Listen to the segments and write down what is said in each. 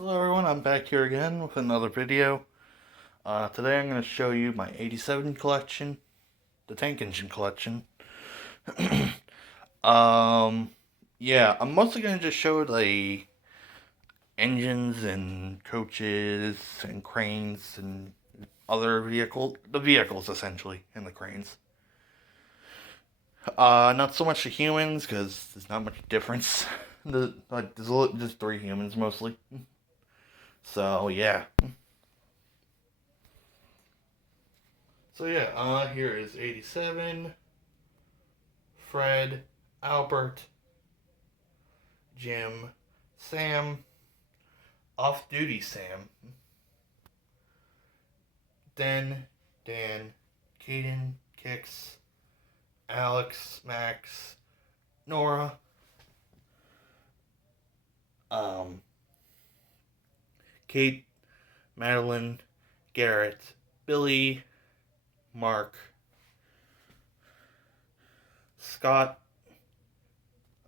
Hello everyone, I'm back here again with another video. Today I'm going to show you my 87 collection, the tank engine collection. um, yeah, I'm mostly going to just show the engines and coaches and cranes and other the vehicles essentially, and the cranes. Not so much the humans, because there's not much difference. There's just three humans mostly. So, yeah. Here is 87, Fred, Albert, Jim, Sam, Off Duty Sam, Den, Dan, Caden, Kix, Alex, Max, Nora, um, Kate, Madeline, Garrett, Billy, Mark, Scott,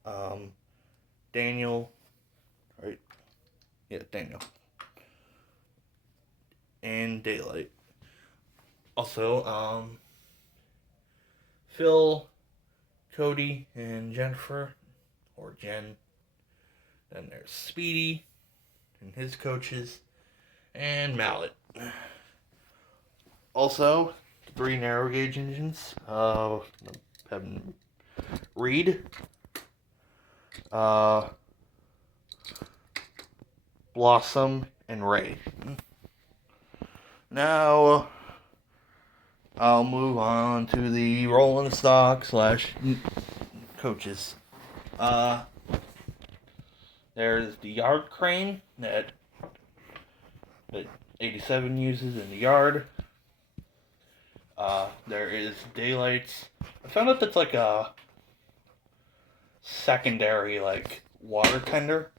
um, Daniel, right? Yeah, Daniel, and Daylight. Also, Phil, Cody, and Jennifer, or Jen. Then there's Speedy and his coaches, and Mallet. Also, three narrow gauge engines. Having Reed, uh, Blossom, and Ray. Now, I'll move on to the rolling stock / coaches. Uh, there's the yard crane that 87 uses in the yard. There is Daylights. I found out that's like a secondary, like, water tender,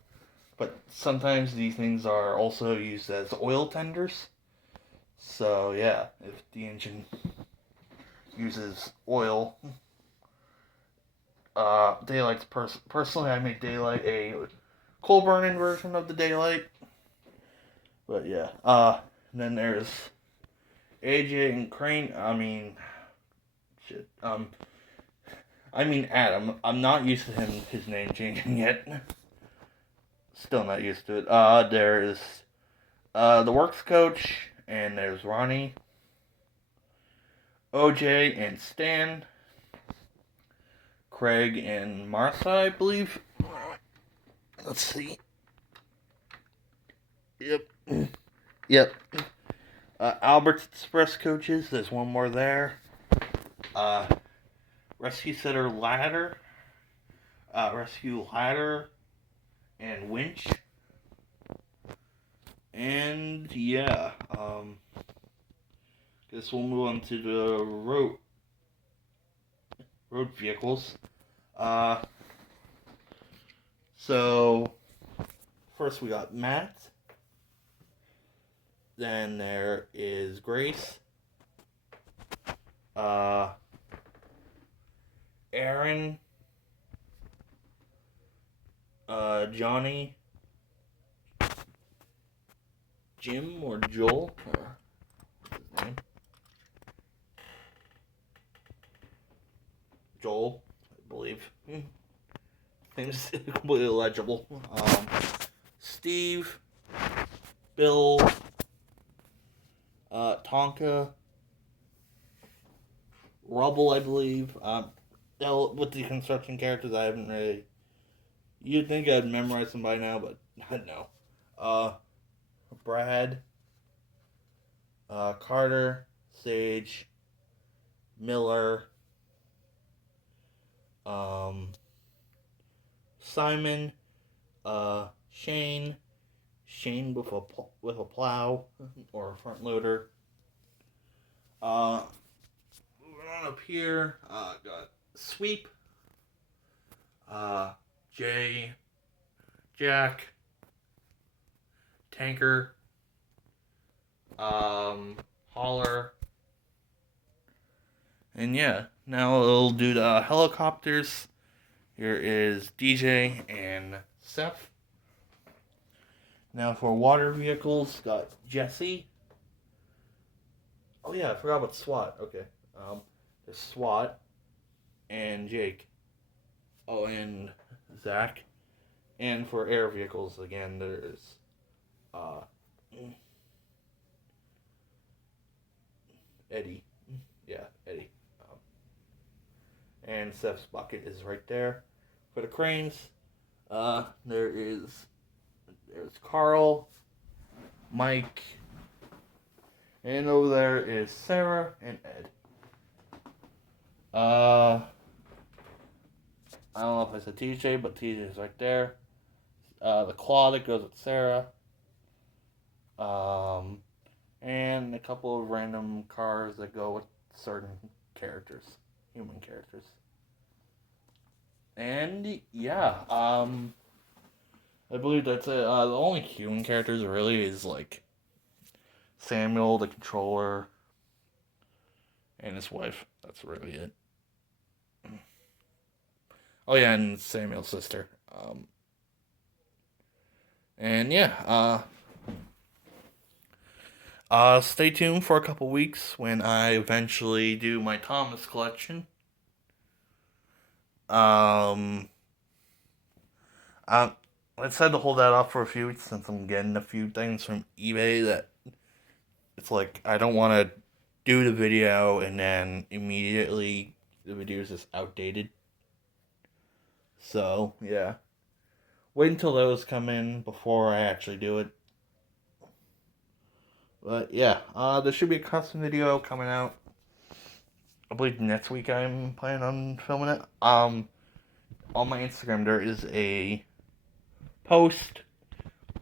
but sometimes these things are also used as oil tenders. So, yeah, if the engine uses oil, Daylight's personally, I made Daylight a coal burning version of the Daylight. But yeah, and then there's AJ and Crane. Shit. Adam. I'm not used to his name changing yet. Still not used to it. There's the works coach, and there's Ronnie, OJ, and Stan, Craig, and Martha, I believe. Let's see. Yep. Yep. Albert's Express coaches. There's one more there. Uh, Rescue Center Ladder. Rescue Ladder and Winch. And yeah, guess we'll move on to the road vehicles. Uh, so first we got Matt. Then there is Grace. Aaron. Johnny. Jim or Joel. Or what's his name? Joel, I believe. Name's completely illegible. Steve, Bill, Tonka, Rubble, I believe. With the construction characters, I haven't really. You'd think I'd memorize them by now, but no. Brad, Carter, Sage, Miller, Simon, Shane with a plow or a front loader. Moving on up here, got Sweep, Jay, Jack, Tanker, Holler, and yeah. Now we'll do the helicopters. Here is DJ and Seth. Now for water vehicles, got Jesse. Oh yeah, I forgot about SWAT. Okay. There's SWAT and Jake. Oh, and Zach. And for air vehicles, again, there's uh, Eddie. Yeah, Eddie. And Seth's bucket is right there. For the cranes, there's Carl, Mike, and over there is Sarah and Ed. I don't know if I said TJ, but TJ is right there. The claw that goes with Sarah. And a couple of random cars that go with certain characters, human characters. And yeah, I believe that's it. The only human characters really is like Samuel, the controller, and his wife. That's really it. Oh yeah, and Samuel's sister. And yeah, stay tuned for a couple weeks when I eventually do my Thomas collection. I decided to hold that off for a few weeks since I'm getting a few things from eBay that it's like I don't want to do the video and then immediately the video is just outdated. So yeah, wait until those come in before I actually do it. But yeah, there should be a custom video coming out. I believe next week I'm planning on filming it. On my Instagram there is a post.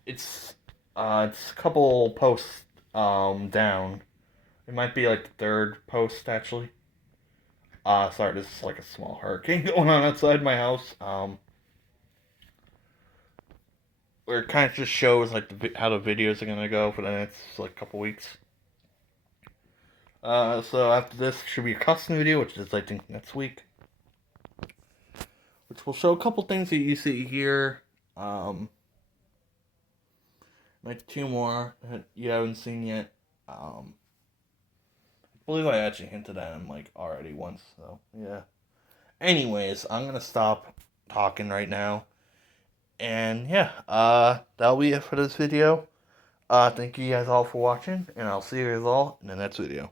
It's a couple posts down. It might be like the third post actually. Sorry, this is like a small hurricane going on outside my house. Where it kind of just shows like how the videos are gonna go for the next like couple weeks. So after this should be a custom video, which is I think next week, which will show a couple things that you see here. Like two more that you haven't seen yet. I believe I actually hinted at him like already once. So yeah. Anyways, I'm gonna stop talking right now. And yeah, that'll be it for this video. Thank you guys all for watching, and I'll see you guys all in the next video.